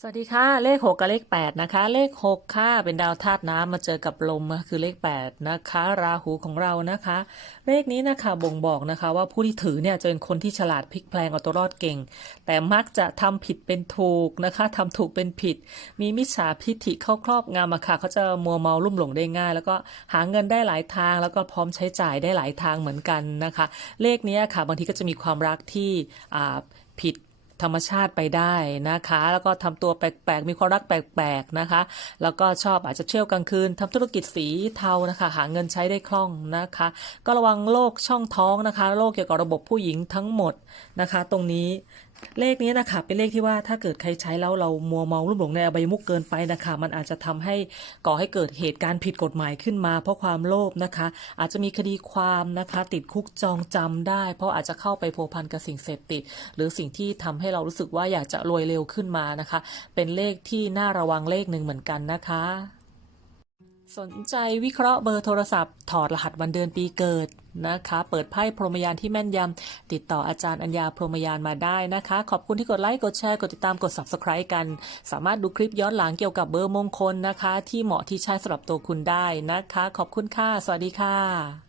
สวัสดีค่ะ เลข 6 กับเลข 8 นะคะ เลข 6 ค่ะ เป็นดาวธาตุน้ำมาเจอกับลมคือเลข 8 นะคะ ราหูของเรานะคะ เลขนี้นะคะบ่งบอกนะคะว่าผู้ที่ถือเนี่ยจะเป็นคนที่ฉลาดพลิกแพลงเอาตัวรอดเก่ง แต่มักจะทำผิดเป็นถูกนะคะทำถูกเป็นผิด มีมิจฉาพิธิเข้าครอบงำอะค่ะเขาจะมัวเมาลุ่มหลงได้ง่าย แล้วก็หาเงินได้หลายทาง แล้วก็พร้อมใช้จ่ายได้หลายทางเหมือนกันนะคะ เลขนี้ค่ะบางทีก็จะมีความรักที่ผิด ธรรมชาติไปได้นะคะ แล้วก็ทำตัวแปลกๆ มีความรักแปลกๆนะคะ แล้วก็ชอบอาจจะเที่ยวกลางคืนทำธุรกิจสีเทานะคะ หาเงินใช้ได้คล่องนะคะ ก็ระวังโรคช่องท้องนะคะโรคเกี่ยวกับระบบผู้หญิงทั้งหมดนะคะ ตรงนี้เลขนี้นะคะเป็นเลขที่ว่าถ้าเกิดใครใช้แล้วเรามัวเมาลุ่มหลงในอบายมุกเกินไปนะคะ มันอาจจะทำให้ก่อให้เกิดเหตุการณ์ผิดกฎหมายขึ้นมา เพราะความโลภนะคะ อาจจะมีคดีความนะคะ ติดคุกจองจำได้ เพราะอาจจะเข้าไปพัวพันกับสิ่งเสพติด หรือสิ่งที่ทำให้เรารู้สึกว่าอยากจะรวยเร็วขึ้นมานะคะ เป็นเลขที่น่าระวังเลขหนึ่งเหมือนกันนะคะสนใจวิเคราะห์เบอร์โทรศัพท์ ถอดรหัสวันเดือนปีเกิดนะคะ เปิดไพ่พรหมยานที่แม่นยำ ติดต่ออาจารย์อัญญาพรหมยานมาได้นะคะ ขอบคุณที่กดไลค์ กดแชร์ กดติดตาม กด subscribe กัน สามารถดูคลิปย้อนหลังเกี่ยวกับเบอร์มงคลนะคะ ที่เหมาะที่ใช้สำหรับตัวคุณได้นะคะ ขอบคุณค่ะ สวัสดีค่ะ